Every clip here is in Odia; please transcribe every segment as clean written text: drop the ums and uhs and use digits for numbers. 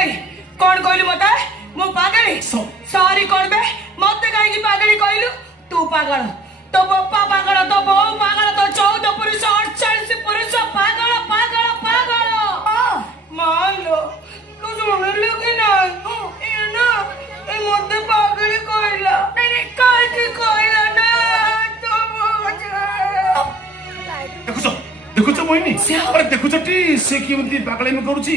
ए कौन कहलु मते मु पागली सॉरी कर बे मते काहे की पागली कहलु तू पागल तो बप्पा पागल तो बो पागल तो 14 पुरुष 48 पुरुष पागल पागल पागल मान लो तू सुनले कि ना ये ना ए मते पागली कहला नहीं काहे की कहला ना देखुछ मोहिनी अरे देखुछ टी से केमती पागल में करूची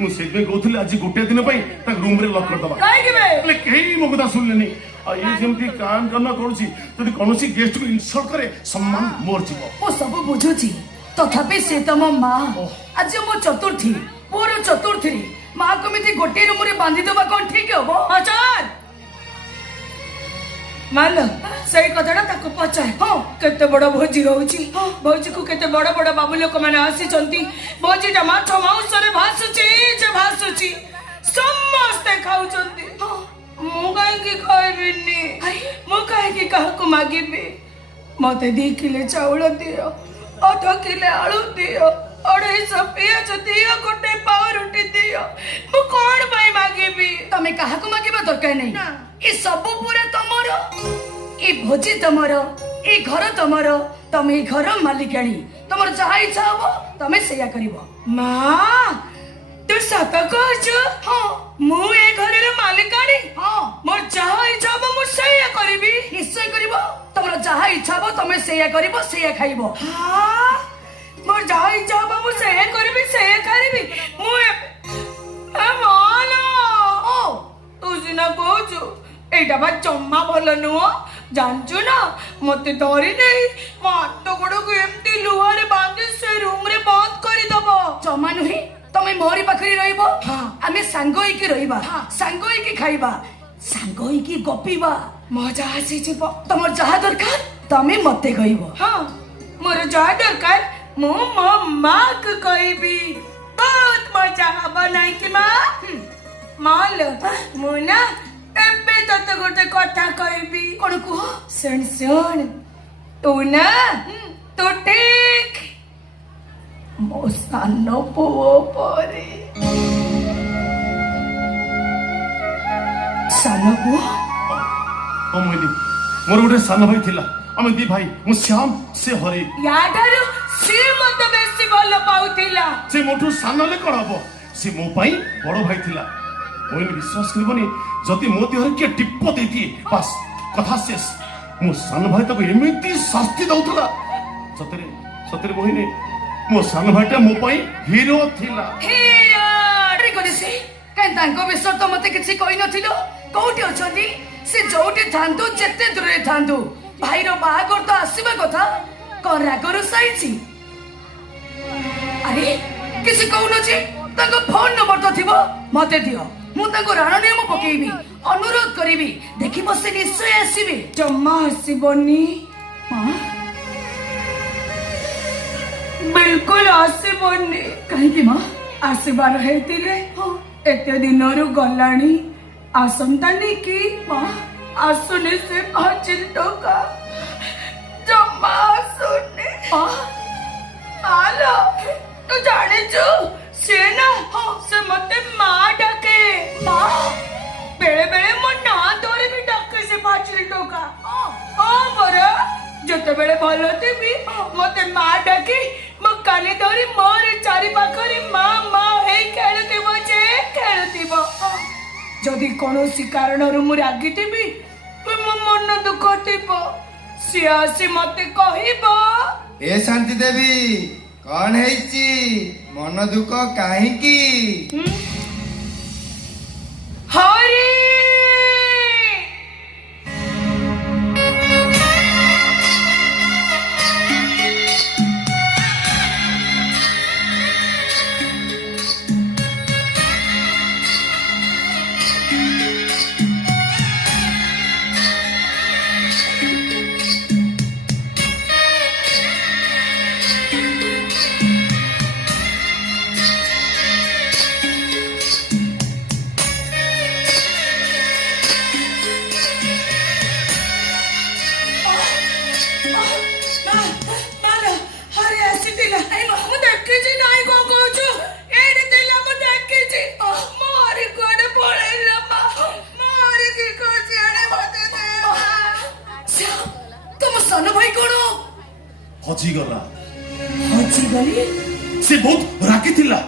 मु सेबे कहथले आज गोटे दिन पई ता रूम रे लॉक कर दबा काहे की बे ले केही मो कथा सुनलेनी आ ये जेमती कान करना करूची जदि कोनोसी गेस्ट को इंसल्ट करे सम्मान मोर जीव ओ सब बुझुची तथापि से तम मां आज मो चतुर्थी पूरा चतुर्थी मां कमिति गोटे रूम रे बांधी दबा कोन ठीक हबो आचार मान लो सही कथाटा ताको पचार हाँ केते बड़ भोजी होउची भोजी को केते बड़ बड़ बाबू लोक माने आसी चंती भोजीटा माछ मांस रे भासुची जे भासुची समस्ते खाउ चंती मु काहे की खाइबिनी मु काहे की काहको मागिबी मते 2 किलो चाउल दियो 8 किलो आलू दियो 250 पियाज दियो गोटे पाव रोटी दियो मु कोन पाई मागिबी तमे काहाको मागिबा दरकार नै ए सब पूरा तमरो ए भोजी तमरो ए घर तमरो तमे ए घर मालिकाणी तमर जहा इच्छा हो तमे सेया करिवो मां तू सत कहछु हां मु ए घर रे मालिकाणी हां मोर जहा इच्छा हो मु सेया करिवि निश्चय करिवो तमर जहा इच्छा हो तमे सेया करिवो सेया खाइबो हां मोर जहा इच्छा हो मु सेया करिवि मु ए मालो ओ तू सिना कहछु एटा बा जम्मा भल नुह जानचु ना मते धरी नहीं हाथ गोड़ को एमती लुहारे बांधी से रूम रे बंद करी दबो जमा नुही तमे मोरी पाखरी रहिबो हां आमे सांगो होइकी रहिबा सांगो होइकी खाइबा सांगो होइकी गपिबा मजा आसी जिवो तमर जहा दरकार तमे मते कहिबो हां मोर जहा दरकार मो मां के कहबी बहुत मजा हबो नहीं कि मां मान लो मु ना एबे तो गोटे कथा कहबी कोन कुह सुन सुन तू ना तो ठीक मो सानो पुओ परे सानो पुओ ओ मोहिनी मोर गोटे सान भाई थिला आमे दी भाई मु श्याम से हरे याडारू सी मत बेसी भल पाउथिला से मोठू सानले कोन हबो से मो पई बड़ भाई थिला मोहिनी विश्वास करबनी जति मो देहर के टिप्प देती बस कथा शेष मो सान भाई तक एमिति शास्ति दउतला सतरे सतरे मोहिनी मो सान भाईटा मो पई हीरो थिला हीरो रे कोनिसी काई तांको विश्व तो मते किछि कहि नथिलो कोउठी अछंती से जोठी थांदु जत्ते दूरे थांदु भाई रो बाहागर तो आसीबा कथा करा करू साइछि अरे किछि कहउनो छी तांको फोन नंबर तो थिबो मते दियो मु तांको राण नियम पकेइबी अनुरोध करिबी देखि बसे निश्चय आसीबे जम्मा आसीबनी हां बिल्कुल आसीबनी काहे की मां आसीबार हेतिले एते दिनरु गलाणी आसंतानी की मां आसुने से 5 टका जम्मा आसुने आलो तू जाने जो से ना से मते मां डाके मां बेले बेले मो ना धरे भी डाके से 5 टका बरा जते बेले भलते भी मते मां डाके मो काने धरी मोर चारि पाखरी मां मां हे खेलतिबो जे खेलतिबो जदि कोनोसी कारणरु मु रागितिबी मो मन दुख थिबो सियासी मते कहिबो ए शांति देवी कौन है मन दुख काहे की हरी ହଜିଗଲା। ହଜିଗଲି ସେ ବହୁତ ରାଗିଥିଲା।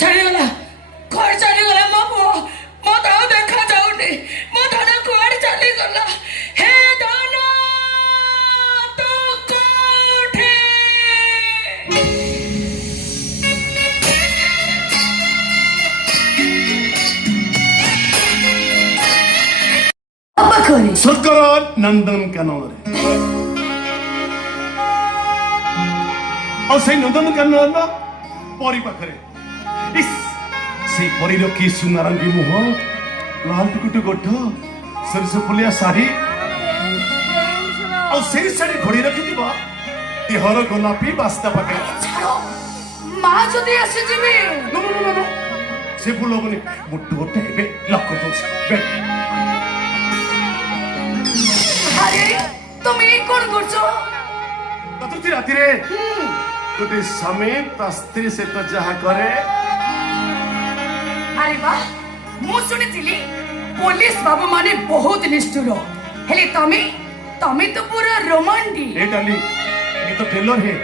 ଛାଡ଼ିଗଲା କୁଆଡେ ଚାଲିଗଲା ମୋ ପୁଅ ମୋ ତ ଆଉ ଦେଖା ଯାଉନି ମୋ ଧନ କୁଆଡେ ଚାଲିଗଲା ହେ ଧନ ତୁ କୋଉଠି ପାଖରେ ସର୍କର ନନ୍ଦନକାନନରେ। ଆଉ ସେଇ ନନ୍ଦନକାନନ ପରି ପାଖରେ ଇସ୍, ସେଇ ପରୀର କି ସୁନାରଙ୍ଗୀ ମୁହଁ, ଲାଲ ଟୁକୁଟୁ ଗୋଠ, ସୋରିଷ ଫୁଲିଆ ଶାଢୀ, ଆଉ ସେଇ ଶାଢୀ ଘୋଡି ରଖିଥିବ ଦେହର ଗୋଲାପୀ ବାସ୍ତା ପାଖରେ। ଛାଡ ମା ଯଦି ଆସିଯିବେ No, no, no, no, no. ସେ ଭୁଲ ହବନି। ମୁଟୁ ଗୋଟେ ଏବେ ଲକ ଦଉଛି। ଆରେ ତମେ କଣ କରୁଛ? ଚତୁର୍ଥୀ ରାତିରେ ଗୋଟେ ସ୍ୱାମୀ ତା ସ୍ତ୍ରୀ ସହିତ ଯାହା କରେ, ଆରେ ବା ମୁଁ ଶୁଣିଥିଲି ପୋଲିସ ବାବୁ ମାନେ ବହୁତ ନିଷ୍ଠୁର, ହେଲେ ତମେ ତମେ ତ ପୁରା ରୋମାଣ୍ଟିକ। ଏ ଡାଲି ये तो ट्रेलर है,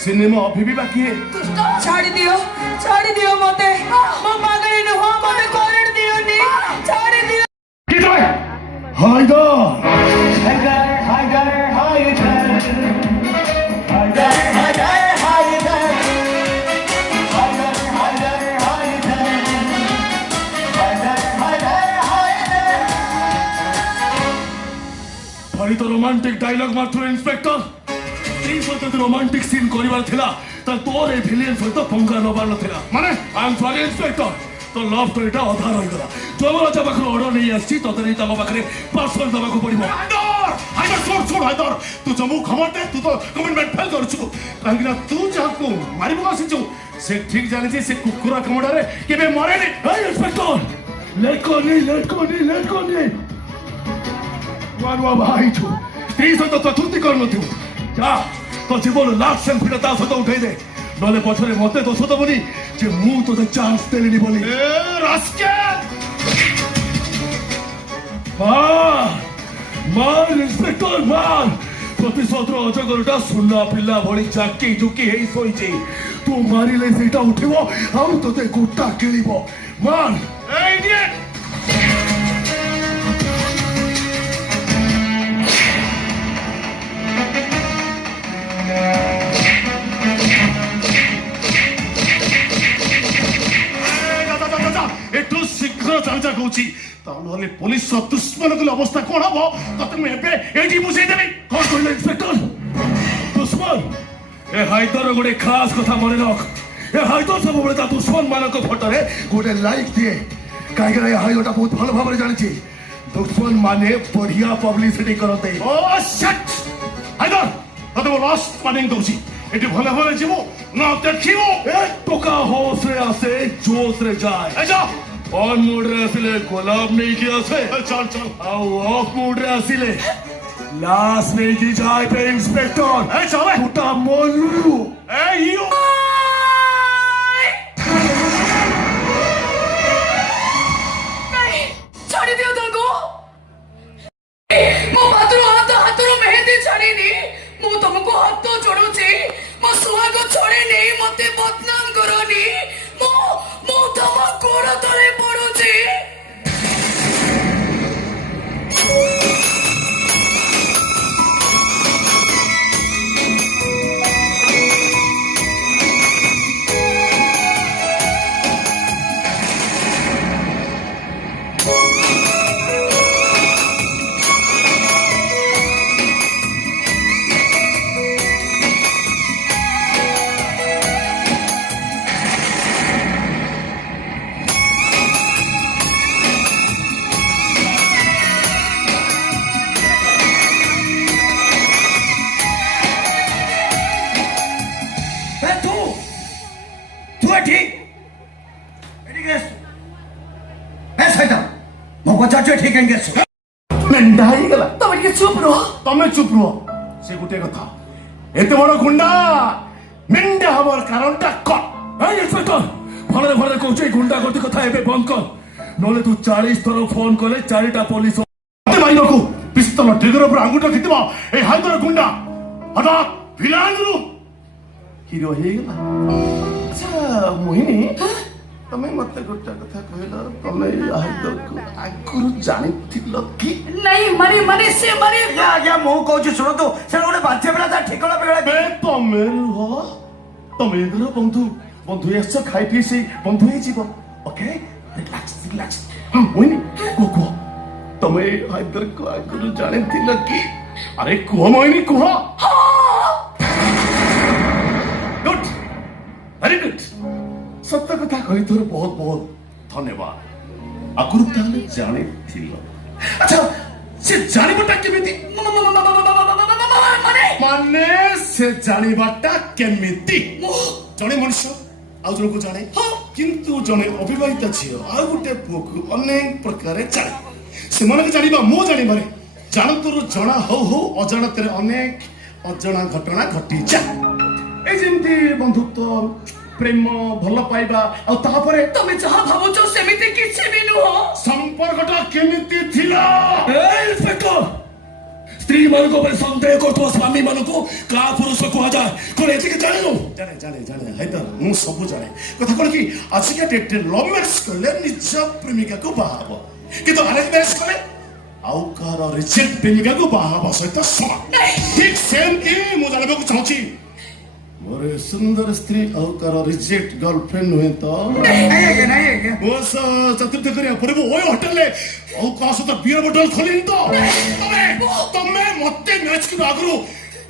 सिनेमा अभी भी बाकी है। ଦୁଷ୍ଟ ଛାଡ଼ି ଦିଅ ମତେ ମୋ ପାଗଳି ନୁହଁ ମତେ କରେଣ୍ଟ ଦିଅନି ଛାଡ଼ି ଦିଅ किधर है? हाइदर भाई तो रोमांटिक डायलॉग मात्र इंस्पेक्टर এই সত্যি রোমান্টিক সিন করিবার থিলা তা তোর এই ভিলেন সହିତ পঙ্গা নবার নথিলা মানে আই এম সরি ইন্সপেক্টর তো লভ স্টোরিটা অধা রহিগলা যমরাজা পাখରୁ অর্ডର ନେଇ ଆସିଛି ତତେ ନେଇ ତାଙ୍କ ପାଖରେ ପାର୍ସଲ ଦେବାକୁ ପଡିବ। ହାଇଦର ଶୁଣ ହାଇଦର ତୁ ଜମୁ ଖବର ଦେ ତୁ ତ କମିଟମେଣ୍ଟ ଫେଲ କରୁଛୁ କାହିଁକି ନା ତୁ ଯାହାକୁ ମାରିବାକୁ ଆସିଛୁ ସେ ଠିକ ଜାଣିଛି ସେ କୁକୁର କାମୁଡାରେ କେବେ ମରେନି। ଇନ୍ସପେକ୍ଟର ଲେଟ୍ କରନି ନୂଆ ନୂଆ ବାହା ହେଇଛୁ ସ୍ତ୍ରୀ ସହିତ ଚତୁର୍ଥୀ କରିନଥିବୁ ଯା तो जीवन लास्ट सेल्फी ता सହିତ उठाई दे नले पछरे मते दोष दबनी जे मु तोते चांस देलिनी बोली ए रास्केल मार इंस्पेक्टर मार प्रतिशोधर अजगरटा सुना पिला भली चाकी जुकी हेई सोईची तू मारिले सेटा उठिबो हम तोते गुट्टा किलिबो मार ए इडियट एटू शीघ्र जाऊचा कौची ताले पुलिस दुश्मन को अवस्था कोन हबो तते मैं एबे एडी बुझाई देबी कोन कहले इंस्पेक्टर दुश्मन ए हाइदर गोटे खास कथा मने रख ए हाइदर सब बळे ता दुश्मन मानक फोटो रे गोटे लाइक दिए काहे के हाइदरटा बहुत भलो भाबरे जानि दुश्मन माने बढ़िया पब्लिसिटी करते ओ शिट हाइदर तते वो लास्ट वार्निंग दउची एटी भले भले जीवो ना देखिवो ए टोका होश रे आसे जोश रे जाए ए जा ऑन मूड रे आसिले गुलाब नहीं किया से चल चल आओ ऑफ मूड रे आसिले लाश नहीं की जाए पे इंस्पेक्टर ए चले टूटा मोलू ए यू नहीं ଛାଡ଼ି ଦିଅ ତାଙ୍କୁ ମୋ ହାତରୁ ମେହେନ୍ଦି ଛାଡ଼ିନି ମୁଁ ତମକୁ ହାତ ଯୋଡୁଛି ମୋ ସୁହାଗ ଛଡେଇ ନେଇ ମତେ ବଦନାମ କରନି ମୁଁ ତମ ଗୋଡ ତଳେ ପଡୁଛି। नंदा ही गला ତମେ ଟିକେ ଚୁପ୍ ରୁହ। ତମେ ଚୁପ୍ ରୁହ। ସେ ଗୋଟେ କଥା, ଏତେ ବଡ ଗୁଣ୍ଡା ମେଣ୍ଢା ହବାର କାରଣଟା କଣ? এই ইন্সপেক্টর ভরে ভরে কହୁଛୁ এই গুন্ডা গতি কথা ଏବେ বন্ধ কর, নলে তু 40 ଥର ফোন কলে 4টা পুলিশ ମତେ ମାରିବାକୁ ପିସ୍ତଲ ଟ୍ରିଗର ଉପରେ ଆଙ୍ଗୁଠି ରଖିଥିବ ଏ ହାଇଦର ଗୁଣ୍ଡା ହଠାତ୍ ଭିଲାଇନରୁ ହିରୋ ହେଇଗଲା। ଆଚ୍ଛା ମୋହିନୀ, ତମେ ମତେ ଗୋଟେ କଥା କହିଲ, ତମେ ହାଇଦରକୁ ଆଗରୁ ଜାଣିଥିଲ କି? ନାଇଁ ମାନେ ସେ ମାନେ ଆଜ୍ଞା ମୁଁ କହୁଛି ଶୁଣନ୍ତୁ, ସେ ଗୋଟେ ବାଧ୍ୟ ପିଲା, ତା ଠିକଣା ବେଳା ଏ ତମେ ରୁହ, ତମେ ଏଥର ବନ୍ଧୁ ଆସିଛ, ଖାଇ ପିଇ ସେଇ ବନ୍ଧୁ ହେଇଯିବ। Okay, relax. ହଁ ମୋହିନୀ କୁହ ତମେ ହାଇଦରକୁ ଆଗରୁ ଜାଣିଥିଲ କି? ଆରେ କୁହ ମୋହିନୀ କୁହ। Good, very good. ସତ କଥା କହିଥିବାରୁ ବହୁତ ବହୁତ ଧନ୍ୟବାଦ। ଆଗରୁ ତାହେଲେ ଜାଣିଥିଲ। ଆଚ୍ଛା ସେ ଜାଣିବାଟା କେମିତି? ମାନେ ସେ ଜାଣିବାଟା କେମିତି? ଜଣେ ମଣିଷ ଆଉ ଜଣକୁ ଜାଣେ, କିନ୍ତୁ ଜଣେ ଅବିବାହିତ ଝିଅ ଆଉ ଗୋଟେ ପୁଅକୁ ଅନେକ ପ୍ରକାର ଜାଣେ। ସେମାନଙ୍କୁ ଜାଣିବା ମୋ ଜାଣିବାରେ ଜାଣତରୁ ଜଣା ହଉ ହଉ ଅଜାଣତରେ ଅନେକ ଅଜଣା ଘଟଣା ଘଟିଯାଏ। এই যেମିତି ବନ୍ଧୁତ୍ୱ, ପ୍ରେମ, ଭଲ ପାଇବା ଆଉ ତାପରେ ତମେ ଯାହା ଭାବୁଛ ସେମିତି କିଛି ବି ନୁହଁ। ସମ୍ପର୍କଟା କେମିତି ଥିଲା? এই ইন্সপেক্টর স্ত্রী ମାନଙ୍କ ଉପରେ ସନ୍ଦେହ କରୁଥିବା ସ୍ୱାମୀ ମାନଙ୍କୁ କା ପୁରୁଷ କୁହାଯାଏ, କଣ ଏତିକି ଜାଣିନୁ? ଜାଣେ ହାଇଦର, ମୁଁ ସବୁ ଜାଣେ। କଥା କଣ କି ଆଜିକା ଡେଟ୍ରେ ଲଭ ମ୍ୟାରେଜ କଲେ ନିଜ ପ୍ରେମିକାକୁ ବାହା ହବ, କିନ୍ତୁ ଆରେଞ୍ଜ ମ୍ୟାରେଜ କଲେ ଆଉ କାହାର ରିଜେକ୍ଟ ପ୍ରେମିକାକୁ ବାହା ହବା ସହିତ ସମାନ। ଠିକ ସେମିତି ମୁଁ ଜାଣିବାକୁ ଚାହୁଁଛି, ମୋର ସୁନ୍ଦର ସ୍ତ୍ରୀ ଆଉ କାହାର ରିଜେକ୍ଟ ଗର୍ଲଫ୍ରେଣ୍ଡ ନୁହେଁ ତ? ମୋ ସହ ଚତୁର୍ଥ କରିବା ପୂର୍ବରୁ ଓଏ ହୋଟେଲରେ ଆଉ କାହା ସହିତ ବିୟର ବୋଟଲ ଖୋଲିନି ତ? ତମେ ମତେ ମ୍ୟାଚ୍ କରିବା ଆଗରୁ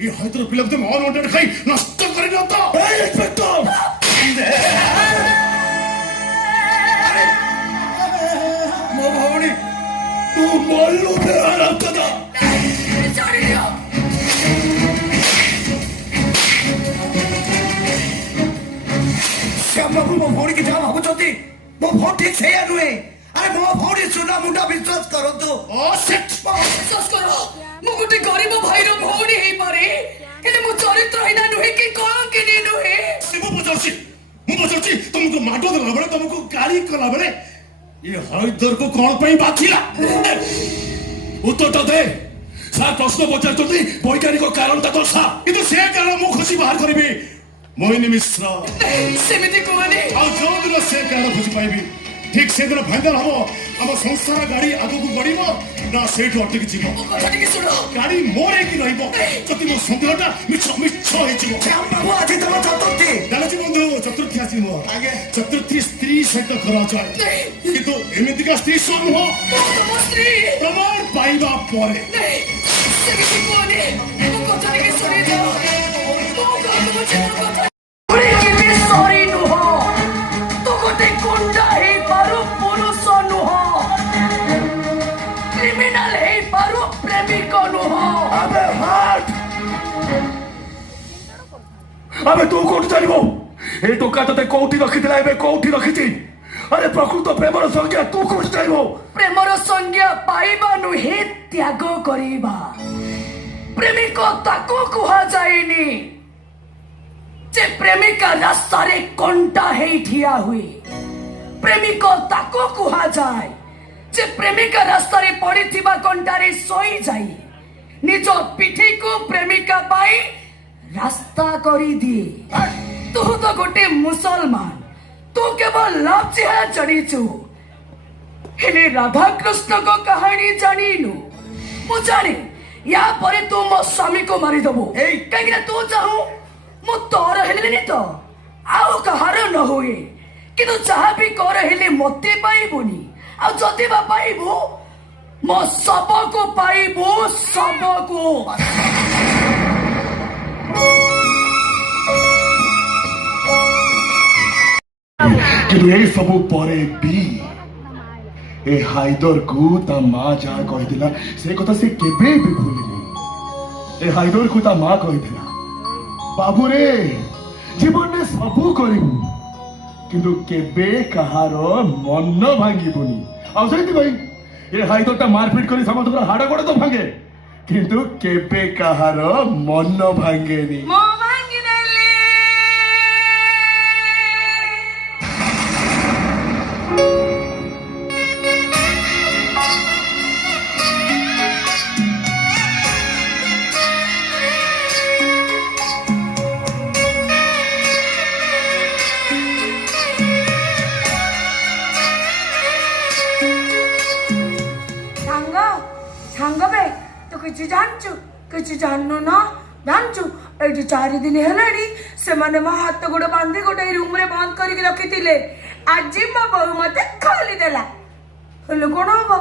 ଏ ହାଇଦର ପିଲାକୁ ତମେ ଅନୱାଣ୍ଟେଡ ଖାଇ ନଷ୍ଟ କରିନ ତ? এই ইন্সপেক্টর ମୋ ଭଉଣୀ ତୁ ମଲ୍ଲୁ ରେ ଆରାମ କର। ଛାଡ଼ିଦିଅ। ଶ୍ୟାମବାବୁ ମୋ ଭଉଣୀକି ଯାହା ଭାବୁଛନ୍ତି, ମୋ ଭଉଣୀ ଠିକ ସେଇଆ ନୁହେଁ। ଆରେ ମୋ ଭଉଣୀ ସୁନା ମୁଣ୍ଡା, ବିଶ୍ୱାସ କରନ୍ତୁ। ଓ ସେଟ୍ ବିଶ୍ୱାସ କର, ମୁଁ ଗୋଟେ ଗରିବ ଭାଇର ଭଉଣୀ ହେଇପାରେ, ହେଲେ ମୁଁ ଚରିତ୍ରହୀନା ନୁହେଁ କି କଳଙ୍କିନୀ ନୁହେଁ। ମୁଁ ପଚାରୁଛି ତମକୁ ମାଡ ଦେଲା ବେଳେ, ତମକୁ ଗାଳି କଲା ବେଳେ ଏ ହାଇଦରକୁ କଣ ପାଇଁ ବାଛିଲା? ଉତ୍ତରଟା ଦେ। ସାର୍ ପ୍ରଶ୍ନ ପଚାରୁଛନ୍ତି, ବୈଜ୍ଞାନିକ କାରଣଟା ଦର୍ଶା। କିନ୍ତୁ ସେ କାରଣ ମୁଁ ଖୋଜି ବାହାର କରିବି। ମୋହିନୀ ମିଶ୍ର, ସେମିତି କୁହନି। ଆଉ ଯୋଉଦିନ ସେ କାରଣ ଖୋଜି ପାଇବି, ଠିକ ସେଦିନ ଫାଇନାଲ ହବ ଆମ ସଂସାର ଗାଡି ଆଗକୁ ବଢିବ ନା ସେଇଠୁ ଅଟକି ଯିବ। ମୋ କଥା ଟିକେ ଶୁଣ। ଗାଡି ମୋର ହେଇକି ରହିବ ଯଦି ମୋ ସନ୍ଦେହଟା ମିଛ ହେଇଯିବ। ଶ୍ୟାମବାବୁ ଆଜି ତମ ଚତୁର୍ଥୀ। ଜାଣିଛି ବନ୍ଧୁ, ଚତୁର୍ଥୀ ଆଜି ନୁହଁ। ଆଜ୍ଞା। ଚତୁର୍ଥୀ ସ୍ତ୍ରୀ ସହିତ କରାଯାଏ, କିନ୍ତୁ ଏମିତିକା ସ୍ତ୍ରୀ ସହ ନୁହଁ। ମୁଁ ତମ ସ୍ତ୍ରୀ। ପ୍ରମାଣ ପାଇବା ପରେ ସେମିତି କୁହନି। ମୋ କଥା ଟିକେ ଶୁଣିଯାଅ। ମୋ କଥା କେବେ ସରି ନୁହଁ। ତୁ ଗୋଟେ ଗୁଣ୍ଡା ହେଇପାରୁ ପୁରୁଷ ନୁହଁ, କ୍ରିମିନାଲ ହେଇପାରୁ ପ୍ରେମିକ ନୁହଁ। আবে হাট, আবে তু কোটি জানিব এই টোকা তোতে কোটি রখিଥିଲା ଏବେ কোটি রখিছি? আরে প্রকৃত প্রেমর সংজ্ঞা তু কোটি জানিব? ପ୍ରେମର ସଂଜ୍ଞା ପାଇବା ନୁହେଁ, ତ୍ୟାଗ କରିବା। ପ୍ରେମିକ ତାକୁ କୁହାଯାଏନି ଯେ ପ୍ରେମିକା ରାସ୍ତାରେ କଣ୍ଟା ହେଇ ଠିଆ ହୁଏ। ପ୍ରେମିକ ତାକୁ କୁହାଯାଏ ଯେ ପ୍ରେମିକା ରାସ୍ତାରେ ପଡିଥିବା କଣ୍ଟାରେ ଶୋଇଯାଏ, ନିଜ ପିଠିକୁ ପ୍ରେମିକା ପାଇଁ ରାସ୍ତା କରିଦିଏ। ତୁ ତ ଗୋଟେ ମୁସଲମାନ, ତୁ କେବଳ ଲଭ୍ ଜିହାଦ ଜାଣିଛୁ, ହେଲେ ରାଧାକୃଷ୍ଣଙ୍କ କାହାଣୀ ଜାଣିନୁ। ମୁଁ ଜାଣେ ୟା ପରେ ତୁ ମୋ ସ୍ୱାମୀକୁ ମାରିଦବୁ, କାହିଁକି ନା ତୁ ଚାହୁଁ ମୁଁ ତୋର ହେଲିନି ତ ଆଉ କାହାର ନ ହୁଏ। କିନ୍ତୁ ଯାହା ବି କର ହେଲେ ମତେ ପାଇବୁନି, ଆଉ ଯଦି ବା ପାଇବୁ ମୋ ଶବକୁ ପାଇବୁ, ଶବକୁ। କିନ୍ତୁ এই ସବୁ ପରେ ବି ଏ ହାଇଦରକୁ ତା ମା ଯାହା କହିଥିଲା ସେ କଥା ସେ କେବେ ବି ଭୁଲିନି। ଏ ହାଇଦରକୁ ତା ମା କହିଥିଲା, ବାବୁରେ ଜୀବନରେ ସବୁ କରିବୁ କିନ୍ତୁ କେବେ କାହାର ମନ ଭାଙ୍ଗିବୁନି। ଆଉ ସେଇଥିପାଇଁ ଏ ହାଇଦରଟା ମାରପିଟ କରି ସମସ୍ତଙ୍କର ହାଡ଼ ଗୋଡ଼ ତ ଭାଙ୍ଗେ, କିନ୍ତୁ କେବେ କାହାର ମନ ଭାଙ୍ଗେନି। ମୋ ଭାଙ୍ଗି ନେଲେ ସାଙ୍ଗ ସାଙ୍ଗ ବେ ତୁ କିଛି ଜାଣିଛୁ କିଛି ଜାଣିନୁ ନା ଜାଣିଛୁ ଏଇଠି 4 ଦିନ ହେଲାଣି ସେମାନେ ମୋ ହାତ ଗୋଡ ବାନ୍ଧି ଗୋଟେ ରୁମ ରେ ବନ୍ଦ କରିକି ରଖିଥିଲେ ଆଜି ମୋ ବୋଉ ମତେ ଖୋଲିଦେଲା ହେଲେ କଣ ହବ